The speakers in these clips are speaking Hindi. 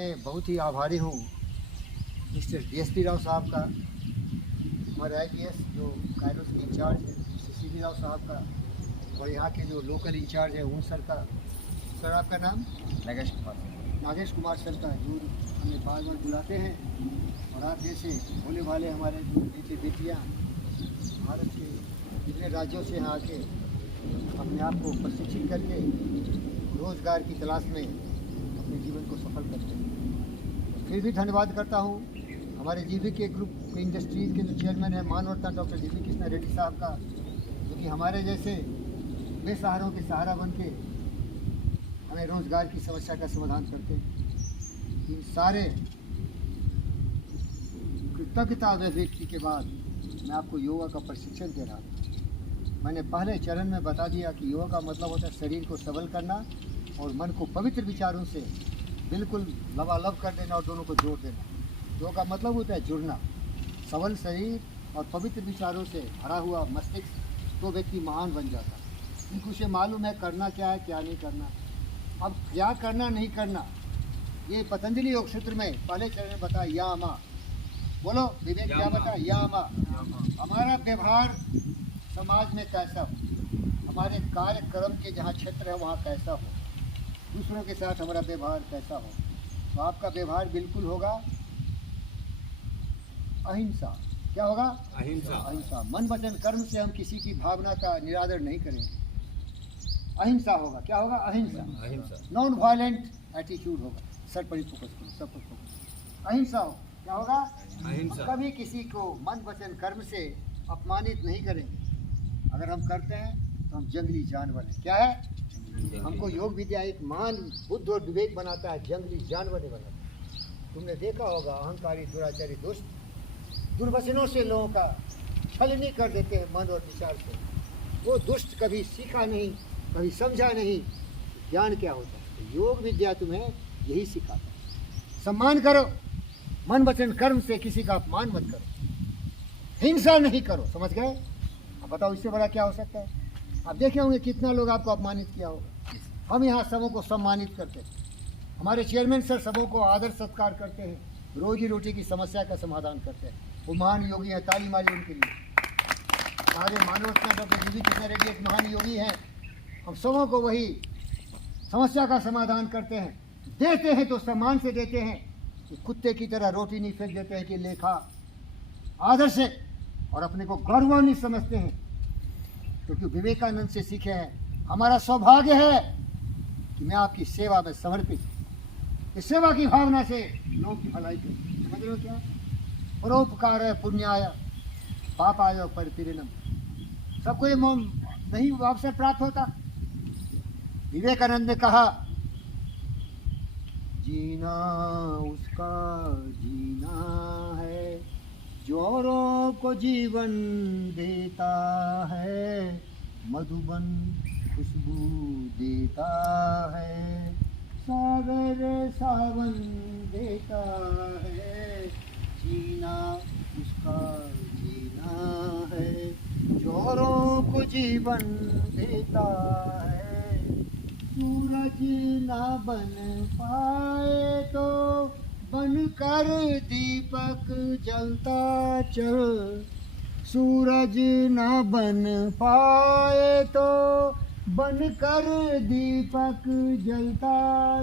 मैं बहुत ही आभारी हूँ मिस्टर डीएसपी राव साहब का, हमारे आईपीएस जो कायरोस के इंचार्ज है मिस्टर सीबी राव साहब का, और यहाँ के जो लोकल इंचार्ज है उन सर का। सर आपका नाम? नागेश कुमार सर का, जो हमें बार बार बुलाते हैं। और आप जैसे भोले भाले हमारे जो बेटे बेटियाँ भारत के विभिन्न राज्यों से यहाँ आके अपने आप को प्रशिक्षित करके रोज़गार की तलाश में अपने जीवन को सफल करते हैं। फिर भी धन्यवाद करता हूँ हमारे जीवीके ग्रुप इंडस्ट्रीज़ के जो चेयरमैन हैं मानवरत्न डॉक्टर जीवी कृष्णा रेड्डी साहब का, जो कि हमारे जैसे बेसहारों के सहारा बन के हमें रोज़गार की समस्या का समाधान करते हैं। इन सारे कृतज्ञता व्यक्ति के बाद मैं आपको योगा का प्रशिक्षण दे रहा हूँ। मैंने पहले चरण में बता दिया कि योगा का मतलब होता है शरीर को सबल करना और मन को पवित्र विचारों से बिल्कुल लबालब कर देना और दोनों को जोड़ देना। योगा का मतलब होता है जुड़ना। सबल शरीर और पवित्र विचारों से भरा हुआ मस्तिष्क तो व्यक्ति महान बन जाता है, क्योंकि उसे मालूम है करना क्या है क्या नहीं करना। अब क्या करना नहीं करना ये पतंजलि योग सूत्र में पहले चरण में बताया यामा। बोलो विवेक क्या बताया? यामा। हमारा व्यवहार समाज में कैसा हो, हमारे कार्यक्रम के जहाँ क्षेत्र है वहाँ कैसा हो, दूसरों के साथ हमारा व्यवहार कैसा हो। तो आपका व्यवहार बिल्कुल होगा अहिंसा। क्या होगा? अहिंसा। अहिंसा। मन वचन कर्म से हम किसी की भावना का निरादर नहीं करेंगे। अहिंसा होगा। क्या होगा? अहिंसा। नॉन वायलेंट एटीट्यूड होगा। सर पर ही फोकस करो, सब पर फोकस। अहिंसा हो। क्या होगा? अहिंसा। कभी किसी को मन वचन कर्म से अपमानित नहीं करेंगे। अगर हम करते हैं तो हम जंगली जानवर हैं। क्या है? हमको योग विद्या एक महान बुद्ध और विवेक बनाता है, जंगली जानवर नहीं बनाता। तुमने देखा होगा अहंकारी दुराचारी दुष्ट दुर्वचनों से लोगों का छलनी कर देते हैं मन और विचार से। वो दुष्ट कभी सीखा नहीं, कभी समझा नहीं ज्ञान क्या होता है। तो योग विद्या तुम्हें यही सिखाता है। सम्मान करो, मन वचन कर्म से किसी का अपमान मत करो, हिंसा नहीं करो। समझ गए? अब बताओ इससे बड़ा क्या हो सकता है? आप देखे होंगे कितना लोग आपको अपमानित किया होगा। हम यहाँ सबों को सम्मानित करते हैं। हमारे चेयरमैन सर सबों को आदर सत्कार करते हैं, रोजी रोटी की समस्या का समाधान करते हैं। वो महान योगी हैं, ताली मारी उनके लिए। हमारे मानवरत्न डॉक्टर जीवी कृष्णा रेड्डी एक महान योगी हैं। हम सबों को वही समस्या का समाधान करते हैं, देते हैं तो सम्मान से देते हैं। कि कुत्ते की तरह रोटी नहीं फेंक देते हैं कि लेखा आदर से, और अपने को गौरवान्वित समझते हैं क्योंकि विवेकानंद से सीखे हैं। हमारा सौभाग्य है कि मैं आपकी सेवा में समर्पित हूँ। इस सेवा की भावना से लोगों की भलाई करें। समझ रहे हो क्या? परोपकार है पुण्याय पापाय परितीर्णम। सबको ये नहीं अवसर प्राप्त होता। विवेकानंद ने कहा जीना उसका जीना है जो औरों को जीवन देता है, मधुबन खुशबू देता है, सागर सावन देता है। जीना उसका जीना है जो औरों को जीवन देता है। सूरज ना बन पाए तो बनकर दीपक जलता चल, सूरज ना बन पाए तो बनकर दीपक जलता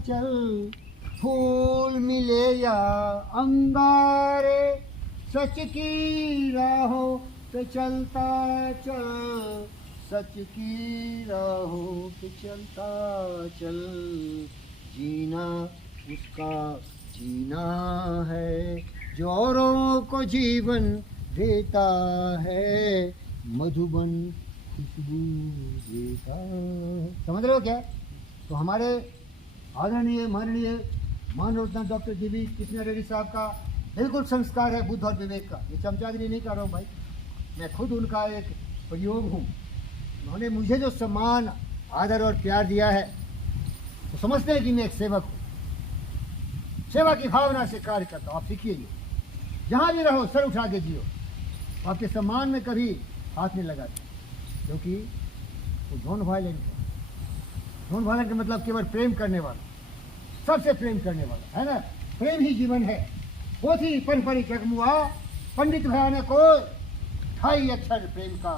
चल। फूल मिले या अंगारे सच की राहों पे चलता चल, सच की राहों पे चलता चल। जीना उसका जीना है जो औरों को जीवन देता है, मधुबन खुशबू देता है। समझ रहे हो क्या? तो हमारे आदरणीय माननीय मानवरत्न डॉक्टर जीवी कृष्णा रेड्डी साहब का बिल्कुल संस्कार है बुद्ध और विवेक का। ये चमचागिरी नहीं कर रहा हूँ भाई, मैं खुद उनका एक प्रयोग हूँ। उन्होंने मुझे जो सम्मान आदर और प्यार दिया है तो समझते हैं कि मैं एक सेवक हूँ, सेवा की भावना से कार्य करता हूँ। आप सीखिए, जहाँ भी रहो सर उठा के जियो। आपके सम्मान में कभी हाथ नहीं लगाते, क्योंकि वो नॉन वायलेंट है। नॉन वायलेंट का मतलब केवल प्रेम करने वाला, सबसे प्रेम करने वाला है ना। प्रेम ही जीवन है। पोथी पन परी जगमुआ पंडित भयाने को ठाई अक्षर प्रेम का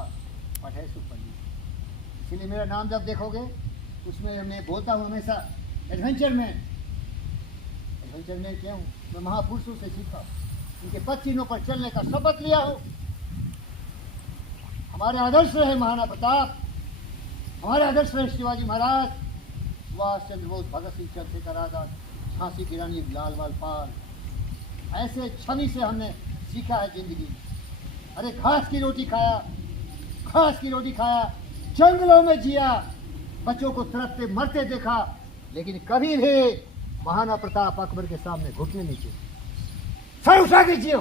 पढ़े सुपंडित। इसीलिए मेरा नाम जब देखोगे उसमें मैं बोलता हूँ हमेशा एडवेंचर में क्या हूँ मैं महापुरुषों से सीखा, उनके पद चिन्हों पर चलने का शपथ लिया हूँ। हमारे आदर्श रहे महाराणा प्रताप, हमारे आदर्श रहे शिवाजी महाराज, सुभाष चंद्र बोस, भगत सिंह, चंद्रशेखर आजाद, झांसी की रानी लालवाल पाल। ऐसे छवि से हमने सीखा है जिंदगी। अरे घास की रोटी खाया, जंगलों में जिया, बच्चों को तड़पते मरते देखा, लेकिन कभी भी महाराणा प्रताप अकबर के सामने घुटने नहीं चाहिए। सर उठा के जियो,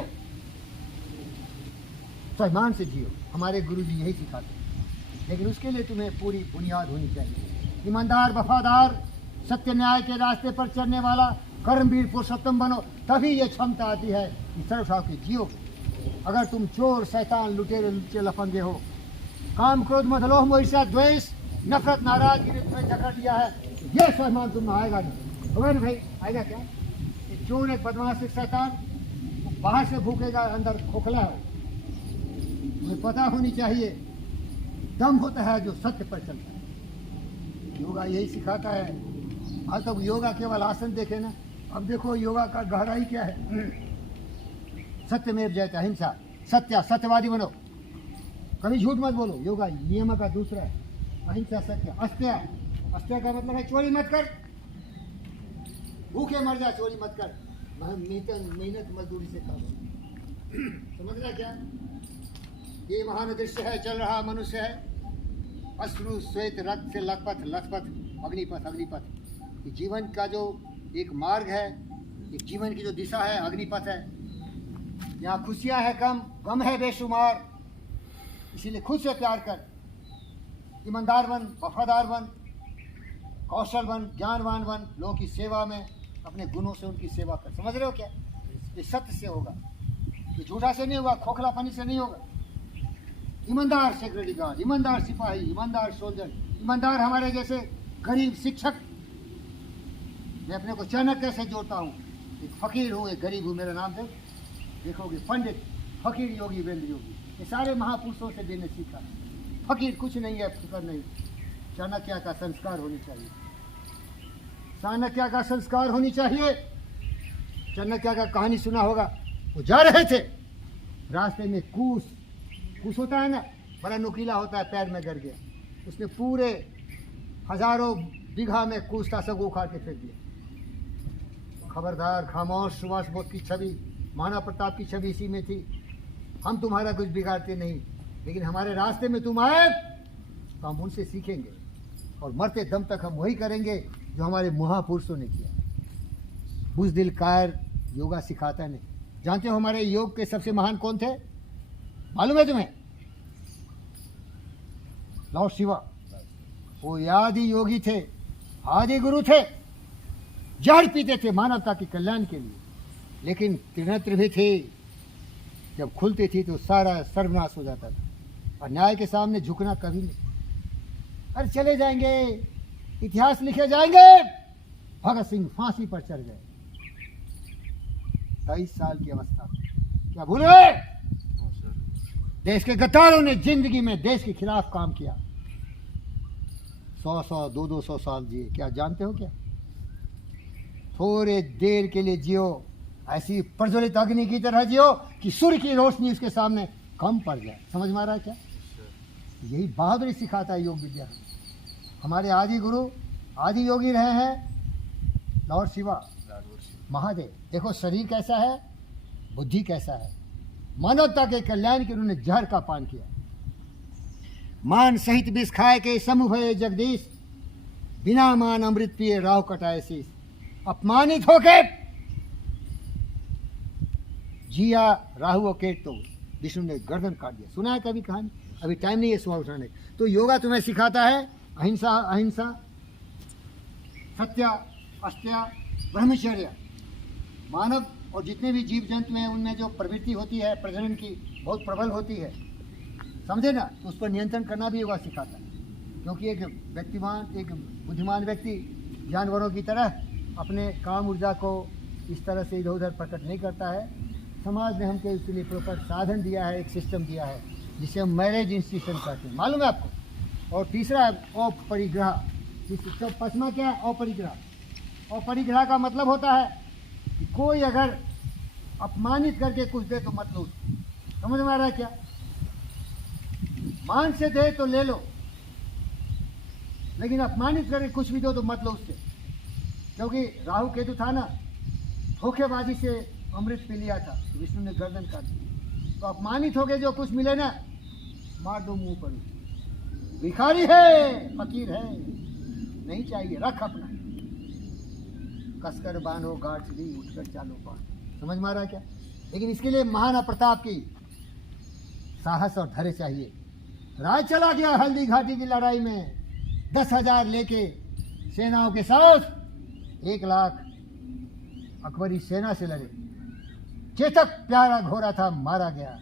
सम्मान से जियो। हमारे गुरु जी यही सिखाते हैं। लेकिन उसके लिए तुम्हें पूरी बुनियाद होनी चाहिए। ईमानदार, वफादार, सत्य न्याय के रास्ते पर चलने वाला, कर्मवीर पुरुषोत्तम बनो, तभी ये क्षमता आती है कि सर उठा के जियो। अगर तुम चोर, शैतान, लुटेरे, लुच्चे, लफंगे हो, काम, क्रोध, मद, लोभ, मोह, ईर्ष्या, द्वेष, नफरत, नाराजगी ने तुम्हें जकड़ दिया है, ये सम्मान तुम्हें आएगा नहीं। होगा ना भाई, आएगा क्या? ये चोर, एक बदमाश, एक शैतान, बाहर से भूखेगा, अंदर खोखला है। तुम्हें पता होनी चाहिए, दम होता है जो सत्य पर चलता है। योगा यही सिखाता है। आज तक योगा केवल आसन देखे ना, अब देखो योगा का गहराई क्या है। सत्यमेव जयते, अहिंसा, सत्यवादी बनो, कभी झूठ मत बोलो। योगा नियम का दूसरा है, अहिंसा, सत्य, अस्त्य का मतलब है चोरी मत कर, भूखे मर जा, चोरी मत कर, मेहनत मजदूरी से कर। समझ रहा क्या? ये महान दृश्य है, चल रहा मनुष्य है, अश्रु श्वेत रक्त से लथपथ, अग्निपथ। ये जीवन का जो एक मार्ग है, एक जीवन की जो दिशा है, अग्निपथ है। यहाँ खुशियाँ है कम, गम है बेशुमार। इसीलिए खुद से प्यार कर, ईमानदार बन, वफादार बन, कौशल बन, ज्ञानवान बन, लोगों की सेवा में अपने गुणों से उनकी सेवा कर। समझ रहे हो क्या? ये सत्य से होगा, ये झूठा से नहीं होगा, खोखलापनी से नहीं होगा। ईमानदार सिक्योरिटी गार्ड, ईमानदार सिपाही, ईमानदार सोल्जर, ईमानदार हमारे जैसे गरीब शिक्षक। मैं अपने को चाणक्य से जोड़ता हूँ। एक फकीर हूँ, एक गरीब हूँ, मेरा नाम देखोगे पंडित, फकीर, योगी, वीरेंद्र योगी। ये सारे महापुरुषों से मैंने सीखा। फकीर कुछ नहीं है, फिक्र नहीं। चाणक्य का संस्कार होनी चाहिए, चाणक्य का संस्कार होनी चाहिए। चाणक्य का कहानी सुना होगा। वो जा रहे थे, रास्ते में कूस होता है ना, बड़ा नुकीला होता है, पैर में गिर गया। उसने पूरे हजारों बीघा में कूस था, सब उखाड़ के फेंक दिया। खबरदार, खामोश, सुभाष बोस की छवि, महाराणा प्रताप की छवि इसी में थी। हम तुम्हारा कुछ बिगाड़ते नहीं, लेकिन हमारे रास्ते में तुम आए तो हम उनसे सीखेंगे, और मरते दम तक हम वही करेंगे जो हमारे महापुरुषों ने किया। बुज़दिल कायर योगा सिखाता नहीं। जानते हो हमारे योग के सबसे महान कौन थे? मालूम है तुम्हें? लॉर्ड शिवा। वो आदि योगी थे, आदि गुरु थे। जहर पीते थे मानवता के कल्याण के लिए, लेकिन त्रिनेत्र भी थे। जब खुलती थी तो सारा सर्वनाश हो जाता था, और न्याय के सामने झुकना कभी नहीं। अरे चले जाएंगे, इतिहास लिखे जाएंगे। भगत सिंह फांसी पर चढ़ गए 23 साल की अवस्था में। क्या भूल गए? देश के गद्दारों ने जिंदगी में देश के खिलाफ काम किया। 100 200 साल जिए। क्या जानते हो क्या? थोड़े देर के लिए जियो, ऐसी प्रज्वलित अग्नि की तरह जियो कि सूर्य की रोशनी उसके सामने कम पड़ जाए। समझ में आ रहा है क्या? यही बहादुरी सिखाता है योग विद्या। हमारे आदि गुरु, आदि योगी रहे हैं लॉर्ड शिवा, महादेव। देखो शरीर कैसा है, बुद्धि कैसा है। मानवता के कल्याण के उन्होंने जहर का पान किया। मान सहित विष खाए के समूह भये जगदीश, बिना मान अमृत पिए राह कटाए शीश। अपमानित होके जिया राहु के तो विष्णु ने गर्दन काट दिया। सुना है कभी कहानी? अभी टाइम नहीं है सुबह उठाने। तो योगा तुम्हें सिखाता है अहिंसा, सत्य, अस्त्य, ब्रह्मचर्य। मानव और जितने भी जीव जंतु हैं उनमें जो प्रवृत्ति होती है प्रजनन की, बहुत प्रबल होती है, समझे ना? तो उस पर नियंत्रण करना भी योगा सिखाता है। क्योंकि एक बुद्धिमान व्यक्ति जानवरों की तरह अपने काम ऊर्जा को इस तरह से इधर उधर प्रकट नहीं करता है। समाज ने हमको इसके लिए प्रॉपर साधन दिया है, एक सिस्टम दिया है जिसे हम मैरिज इंस्टीट्यूशन कहते हैं, मालूम है आपको। और तीसरा है अपरिग्रह। तो पचमा क्या है? अपरिग्रह। अपरिग्रह का मतलब होता है कि कोई अगर अपमानित करके कुछ दे तो मत लो उसको। समझ में आ रहा है क्या? मान से दे तो ले लो, लेकिन अपमानित करके कुछ भी दो तो मत लो उससे। क्योंकि राहु केतु था ना, धोखेबाजी से अमृत पी लिया था, तो विष्णु ने गर्दन काट दी। तो अपमानित हो गए जो कुछ मिले ना, मार दो मुंह पर। भिखारी है, फकीर है, नहीं चाहिए, रख अपना। कसकर बांधो गांठड़ी, उठकर चालो पान। समझ में आ रहा है क्या? लेकिन इसके लिए महान प्रताप की साहस और धैर्य चाहिए। राज चला गया हल्दी घाटी की लड़ाई में, 10,000 लेके सेनाओं के साथ 1 लाख अकबरी सेना से लड़े। चेतक प्यारा घोड़ा था, मारा गया।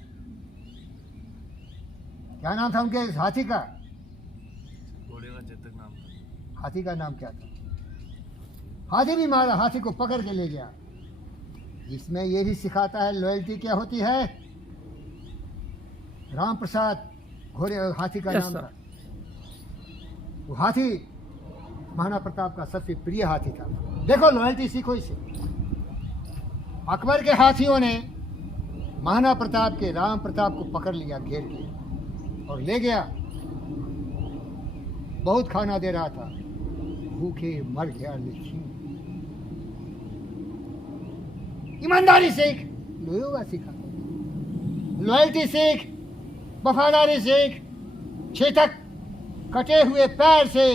क्या नाम था उनके हाथी का? घोड़े का चेतक नाम था। हाथी का नाम क्या था? हाथी भी मारा, हाथी को पकड़ के ले गया। इसमें यह भी सिखाता है लॉयल्टी क्या होती है। राम प्रसाद घोड़े हाथी का नाम था। वो हाथी महाराणा प्रताप का सबसे प्रिय हाथी था। देखो लॉयल्टी सीखो इसे। अकबर के हाथियों ने महाराणा प्रताप के राम प्रताप को पकड़ लिया घेर के और ले गया। बहुत खाना दे रहा था, भूखे मर गया। लेकिन ईमानदारी सीख, लोयोगा सीखा, लॉयल्टी सीख, वफादारी सीख। चेतक कटे हुए पैर से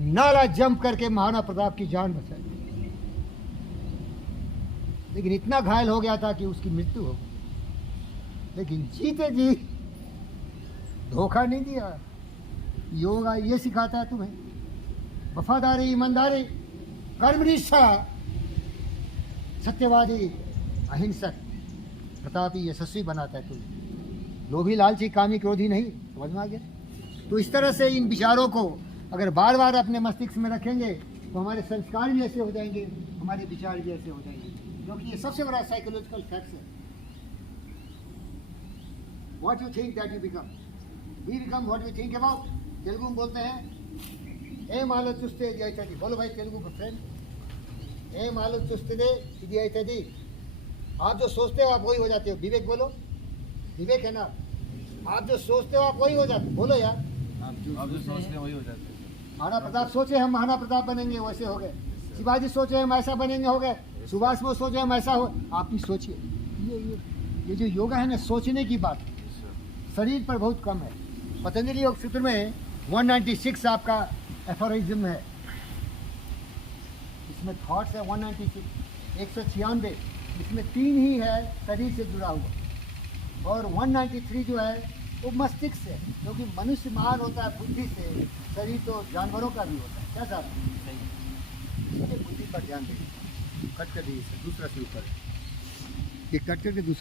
नाला जंप करके महाराणा प्रताप की जान बचाई, लेकिन इतना घायल हो गया था कि उसकी मृत्यु हो गई। लेकिन जीते जी धोखा नहीं दिया। योगा ये सिखाता है तुम्हें वफादारी, ईमानदारी, कर्मनिष्ठा, सत्यवादी, अहिंसक, प्रतापी, यशस्वी बनाता है तुम्हें। लोभी, लालची, कामी, क्रोधी नहीं। समझ में आ गया? तो इस तरह से इन विचारों को अगर बार बार अपने मस्तिष्क में रखेंगे तो हमारे संस्कार भी ऐसे हो जाएंगे, हमारे विचार भी ऐसे हो जाएंगे। क्योंकि ये सबसे बड़ा साइकोलॉजिकल फैक्ट है। What you think that you become, we become what we think about. Telugu में बोलते हैं ए मालो चुस्ते इदी औतदी। बोलो भाई तेलुगु का फ्रेंड, ए मालो चुस्ते इदी औतदी। आप जो सोचते हो आप वही हो जाते हो। विवेक बोलो, विवेक है ना। आप जो सोचते हो आप वही हो जाते हो। बोलो यार, आप जो सोचते हैं वही हो जाते हैं। महाराणा प्रताप सोचे हम महाराणा प्रताप बनेंगे, वैसे हो गए। शिवाजी सोचे हम ऐसा बनेंगे, हो गए। सुभाष बोस सोचे हम ऐसा हो। आप भी सोचिए। ये जो योगा है ना, सोचने की बात, शरीर पर बहुत कम है। पतंजलि योग सूत्र में 196 आपका एफोरिज्म है। इसमें थॉट्स है 196, 196। इसमें 3 ही है शरीर से जुड़ा हुआ, और 193 जो है वो मस्तिष्क से। क्योंकि मनुष्य महान होता है बुद्धि से, शरीर तो जानवरों का भी होता है। क्या साहब? इसलिए बुद्धि पर ध्यान दें। कट कर दीजिए, दूसरा से ऊपर ये कट करके दूसरा